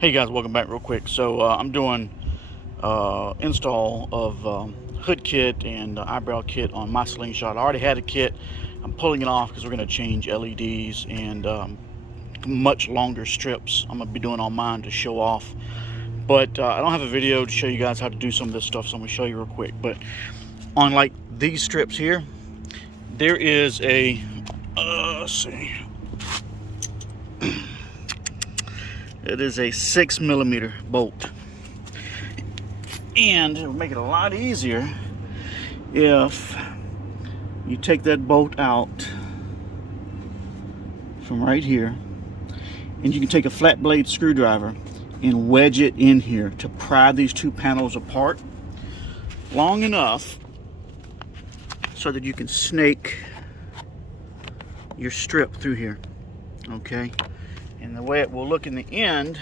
Hey guys, welcome back real quick. So I'm doing install of hood kit and eyebrow kit on my Slingshot. I already had a kit. I'm pulling it off because we're going to change LEDs and much longer strips I'm going to be doing on mine to show off. But I don't have a video to show you guys how to do some of this stuff, so I'm going to show you real quick. But on like these strips here, there is a, let's see. It is a 6mm bolt, and it will make it a lot easier if you take that bolt out from right here, and you can take a flat blade screwdriver and wedge it in here to pry these two panels apart long enough so that you can snake your strip through here. Okay. And the way it will look in the end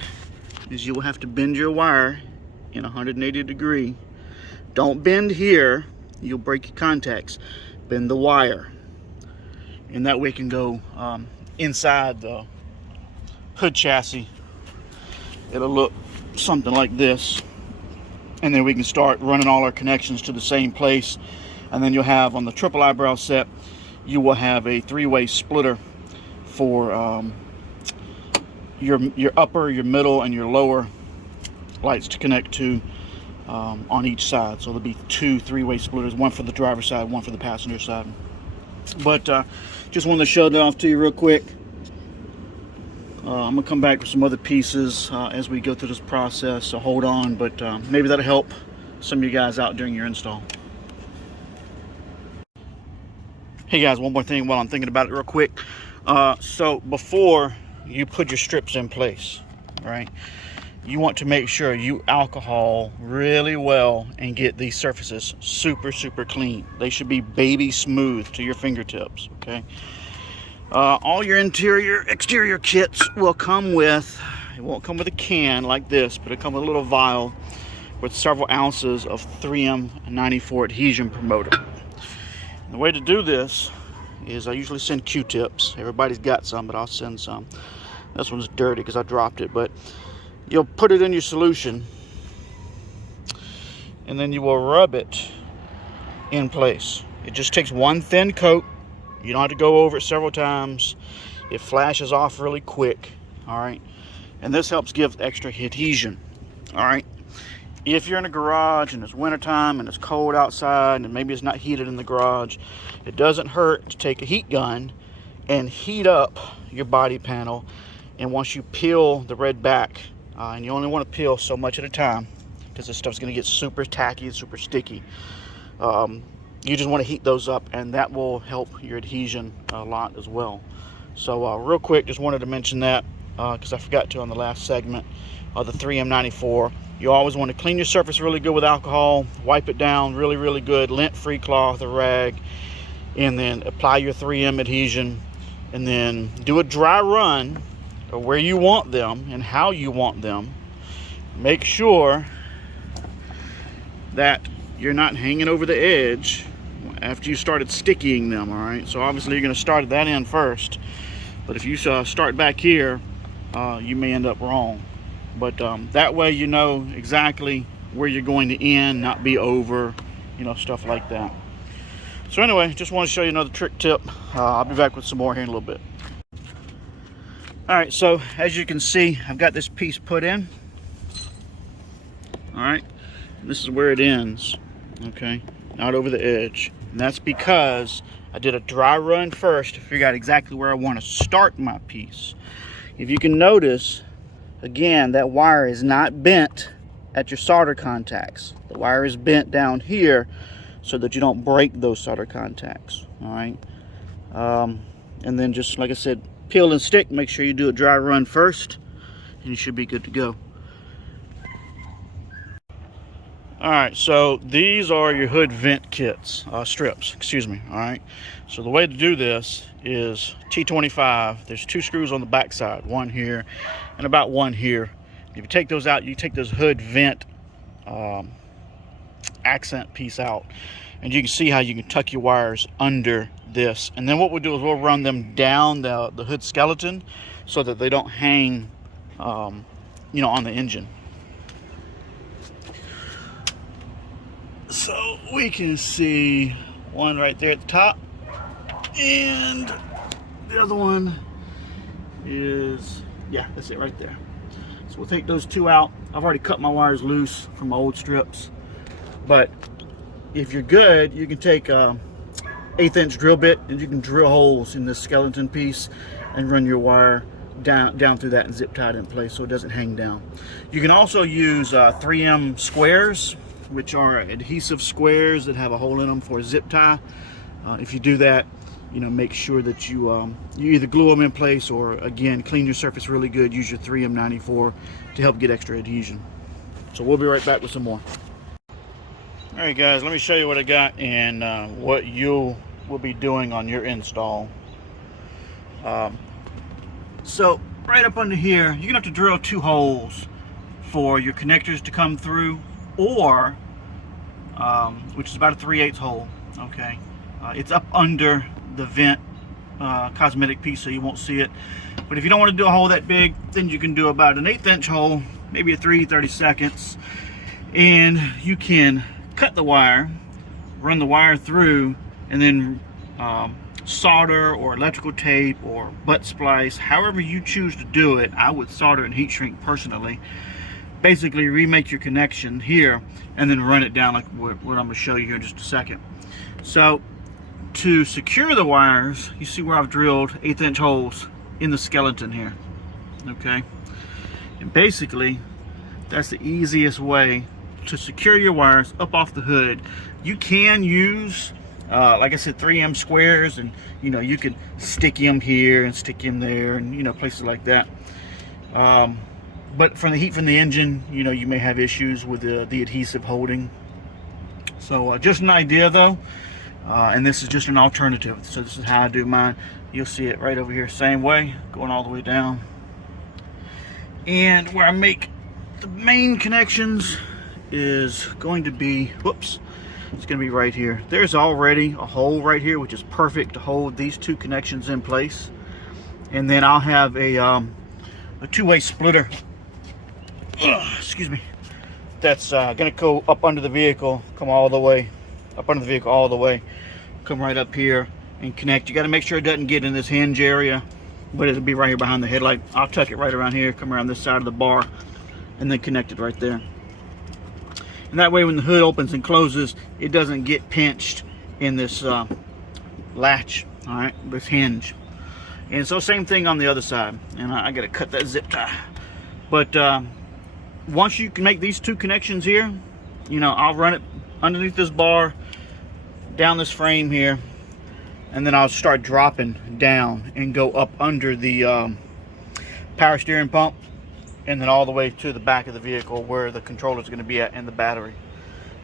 is you will have to bend your wire in 180 degree. Don't bend here, you'll break your contacts. Bend the wire. And that way it can go inside the hood chassis. It'll look something like this. And then we can start running all our connections to the same place. And then you'll have, on the triple eyebrow set, you will have a three-way splitter for your upper, your middle, and your lower lights to connect to on each side. So there'll be two three-way splitters, one for the driver's side, one for the passenger side. But just wanted to show that off to you real quick. I'm gonna come back with some other pieces as we go through this process, so hold on. But maybe that'll help some of you guys out during your install. Hey guys, one more thing while I'm thinking about it real quick. So before you put your strips in place, right, you want to make sure you alcohol really well and get these surfaces super clean. They should be baby smooth to your fingertips. Okay. All your exterior kits will come with, it won't come with a can like this, but it'll come with a little vial with several ounces of 3M94 Adhesion Promoter. And the way to do this is I usually send Q-tips. Everybody's got some, but I'll send some. This one's dirty because I dropped it, but you'll put it in your solution and then you will rub it in place. It just takes one thin coat. You don't have to go over it several times. It flashes off really quick. All right, and this helps give extra adhesion. All right, if you're in a garage and it's wintertime and it's cold outside and maybe it's not heated in the garage, it doesn't hurt to take a heat gun and heat up your body panel. And once you peel the red back, and you only want to peel so much at a time because this stuff's going to get super tacky and super sticky, you just want to heat those up, and that will help your adhesion a lot as well. So real quick, just wanted to mention that because I forgot to on the last segment of the 3M94. You always want to clean your surface really good with alcohol, wipe it down really good, lint-free cloth or rag, and then apply your 3M adhesion, and then do a dry run where you want them and how you want them. Make sure that you're not hanging over the edge after you started stickying them. All right, so obviously you're going to start at that end first, but if you start back here, you may end up wrong. But that way you know exactly where you're going to end, not be over, stuff like that. So anyway, just want to show you another trick tip. I'll be back with some more here in a little bit. All right, so as you can see, I've got this piece put in. All right, and this is where it ends. Okay, not over the edge. And that's because I did a dry run first to figure out exactly where I want to start my piece. If you can notice, again, that wire is not bent at your solder contacts. The wire is bent down here so that you don't break those solder contacts. All right, and then just like I said, peel and stick. Make sure you do a dry run first and you should be good to go. All right, so these are your hood vent kits, strips, excuse me. All right, so the way to do this is T25. There's two screws on the back side, one here and about one here. If you take those out, you take this hood vent accent piece out, and you can see how you can tuck your wires under this. And then what we'll do is we'll run them down the hood skeleton so that they don't hang you know, on the engine. So we can see one right there at the top, and the other one is, yeah, that's it right there. So we'll take those two out. I've already cut my wires loose from my old strips, but if you're good, you can take a 1/8 inch drill bit and you can drill holes in this skeleton piece and run your wire down through that and zip tie it in place so it doesn't hang down. You can also use 3M squares, which are adhesive squares that have a hole in them for a zip tie. If you do that, you know, make sure that you either glue them in place or, again, clean your surface really good. Use your 3M 94 to help get extra adhesion. So we'll be right back with some more. All right, guys, let me show you what I got and what you will be doing on your install. So right up under here, you're gonna have to drill 2 holes for your connectors to come through, or which is about a 3/8 hole. Okay, it's up under the vent cosmetic piece, so you won't see it. But if you don't want to do a hole that big, then you can do about an 1/8 inch hole, maybe a 3/32, and you can cut the wire, run the wire through, and then solder or electrical tape or butt splice, however you choose to do it. I would solder and heat shrink personally. Basically remake your connection here and then run it down like what I'm going to show you here in just a second. So to secure the wires, you see where I've drilled 1/8 inch holes in the skeleton here. Okay, and basically that's the easiest way to secure your wires up off the hood. You can use like I said, 3M squares, and you know, you can stick them here and stick them there, and you know, places like that. But from the heat from the engine, you know, you may have issues with the adhesive holding. So just an idea though, and this is just an alternative. So this is how I do mine. You'll see it right over here, same way, going all the way down. And where I make the main connections is going to be, whoops, it's going to be right here. There's already a hole right here, which is perfect to hold these 2 connections in place. And then I'll have a 2-way splitter, excuse me, that's going to go up under the vehicle, come all the way up under the vehicle, all the way, come right up here and connect. You got to make sure it doesn't get in this hinge area, but it'll be right here behind the headlight. I'll tuck it right around here, come around this side of the bar, and then connect it right there. And that way when the hood opens and closes, it doesn't get pinched in this latch, all right, this hinge. And so same thing on the other side. And I got to cut that zip tie. But once you can make these 2 connections here, you know, I'll run it underneath this bar, down this frame here, and then I'll start dropping down and go up under the power steering pump, and then all the way to the back of the vehicle where the controller is going to be at and the battery.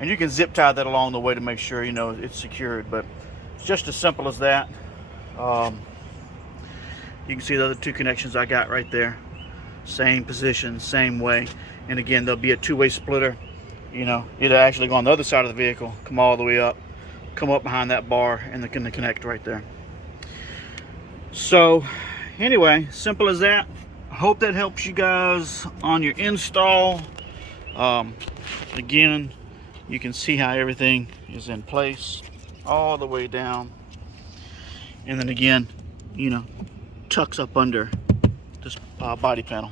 And you can zip tie that along the way to make sure, you know, it's secured. But it's just as simple as that. You can see the other 2 connections I got right there. Same position, same way. And again, there'll be a 2-way splitter. You know, it'll actually go on the other side of the vehicle, come all the way up, come up behind that bar, and they're going to connect right there. So anyway, simple as that. I hope that helps you guys on your install. Again, you can see how everything is in place all the way down, and then again, you know, tucks up under this body panel.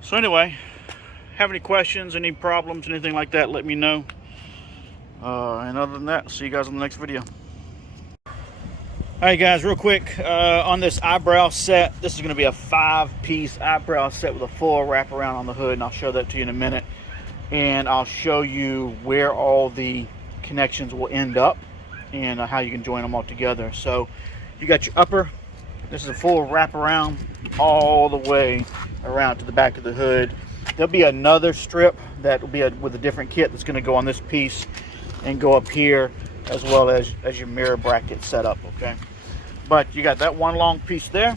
So anyway, have any questions, any problems, anything like that, let me know. And other than that, see you guys on the next video. Alright guys, real quick, on this eyebrow set, this is going to be a 5-piece eyebrow set with a full wraparound on the hood, and I'll show that to you in a minute. And I'll show you where all the connections will end up and how you can join them all together. So you got your upper, this is a full wraparound all the way around to the back of the hood. There'll be another strip that will be with a different kit that's going to go on this piece and go up here, as well as your mirror bracket setup, okay? But you got that one long piece there.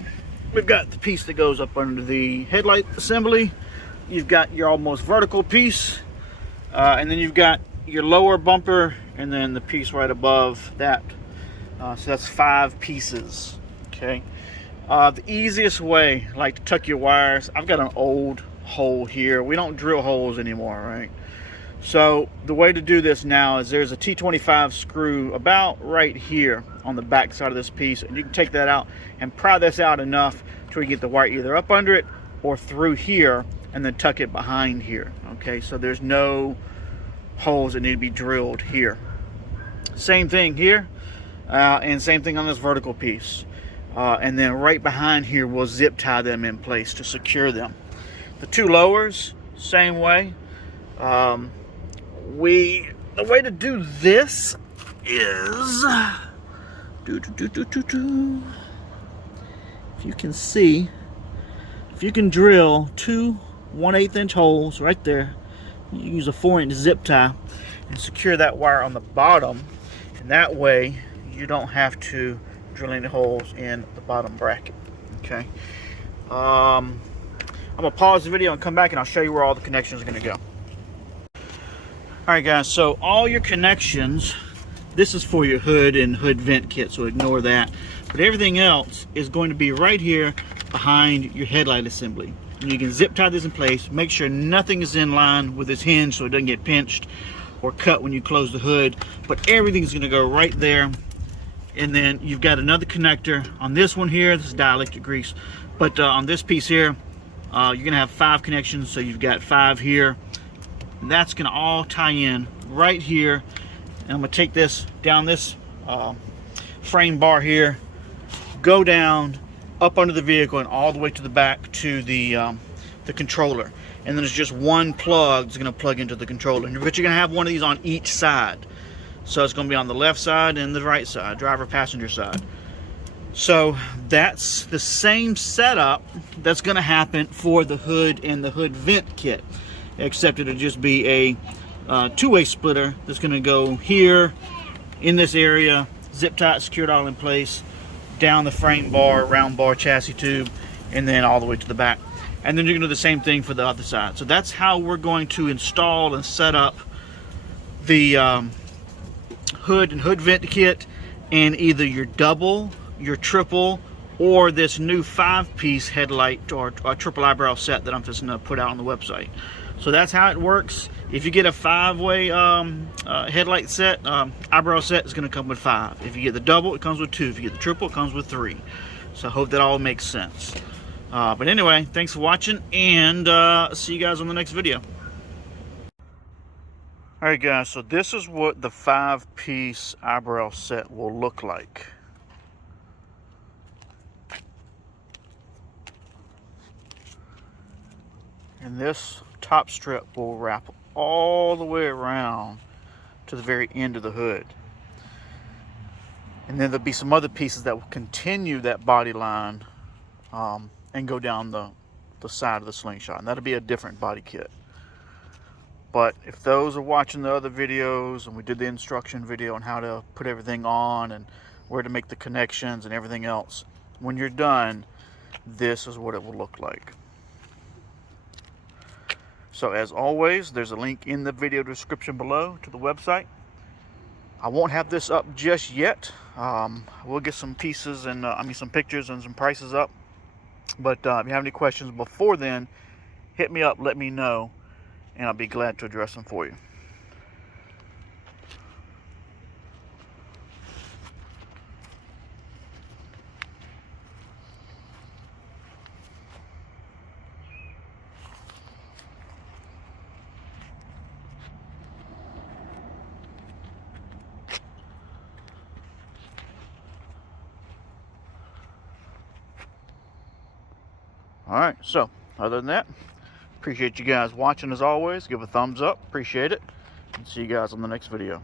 We've got the piece that goes up under the headlight assembly. You've got your almost vertical piece, and then you've got your lower bumper, and then the piece right above that. So that's 5 pieces, okay? The easiest way, like to tuck your wires, I've got an old hole here. We don't drill holes anymore, right? So the way to do this now is there's a T25 screw about right here on the back side of this piece, and you can take that out and pry this out enough to get the wire either up under it or through here, and then tuck it behind here. Okay, so there's no holes that need to be drilled here. Same thing here, and same thing on this vertical piece. And then right behind here we'll zip tie them in place to secure them. The two lowers, same way. The way to do this is if you can see, if you can drill two 1/8 inch holes right there, you use a 4-inch zip tie and secure that wire on the bottom, and that way you don't have to drill any holes in the bottom bracket. Okay, I'm gonna pause the video and come back and I'll show you where all the connections are gonna go. Alright guys, so all your connections, this is for your hood and hood vent kit, so ignore that. But everything else is going to be right here behind your headlight assembly. And you can zip tie this in place, make sure nothing is in line with this hinge so it doesn't get pinched or cut when you close the hood. But everything's going to go right there. And then you've got another connector on this one here. This is dielectric grease. But on this piece here, you're going to have 5 connections. So you've got 5 here. And that's going to all tie in right here. And I'm going to take this down this frame bar here, go down up under the vehicle and all the way to the back to the controller. And then there's just one plug that's going to plug into the controller. But you're going to have one of these on each side. So it's going to be on the left side and the right side, driver passenger side. So that's the same setup that's going to happen for the hood and the hood vent kit, except it'll just be a two-way splitter that's going to go here in this area, zip tie it, secure it all in place, down the frame bar, round bar, chassis tube, and then all the way to the back. And then you're going to do the same thing for the other side. So that's how we're going to install and set up the hood and hood vent kit, and either your double, your triple, or this new 5-piece headlight or triple eyebrow set that I'm just going to put out on the website. So that's how it works. If you get a 5-way headlight set, eyebrow set is going to come with 5. If you get the double, it comes with 2. If you get the triple, it comes with 3. So I hope that all makes sense. But anyway, thanks for watching, and see you guys on the next video. Alright guys, so this is what the 5-piece eyebrow set will look like. And this top strip will wrap all the way around to the very end of the hood. And then there'll be some other pieces that will continue that body line and go down the side of the Slingshot. And that'll be a different body kit. But if those are watching the other videos, and we did the instruction video on how to put everything on and where to make the connections and everything else, when you're done, this is what it will look like. So as always, there's a link in the video description below to the website. I won't have this up just yet. We'll get some pieces and some pictures and some prices up. But if you have any questions before then, hit me up, let me know, and I'll be glad to address them for you. Alright, so other than that, appreciate you guys watching as always. Give a thumbs up, appreciate it, and see you guys on the next video.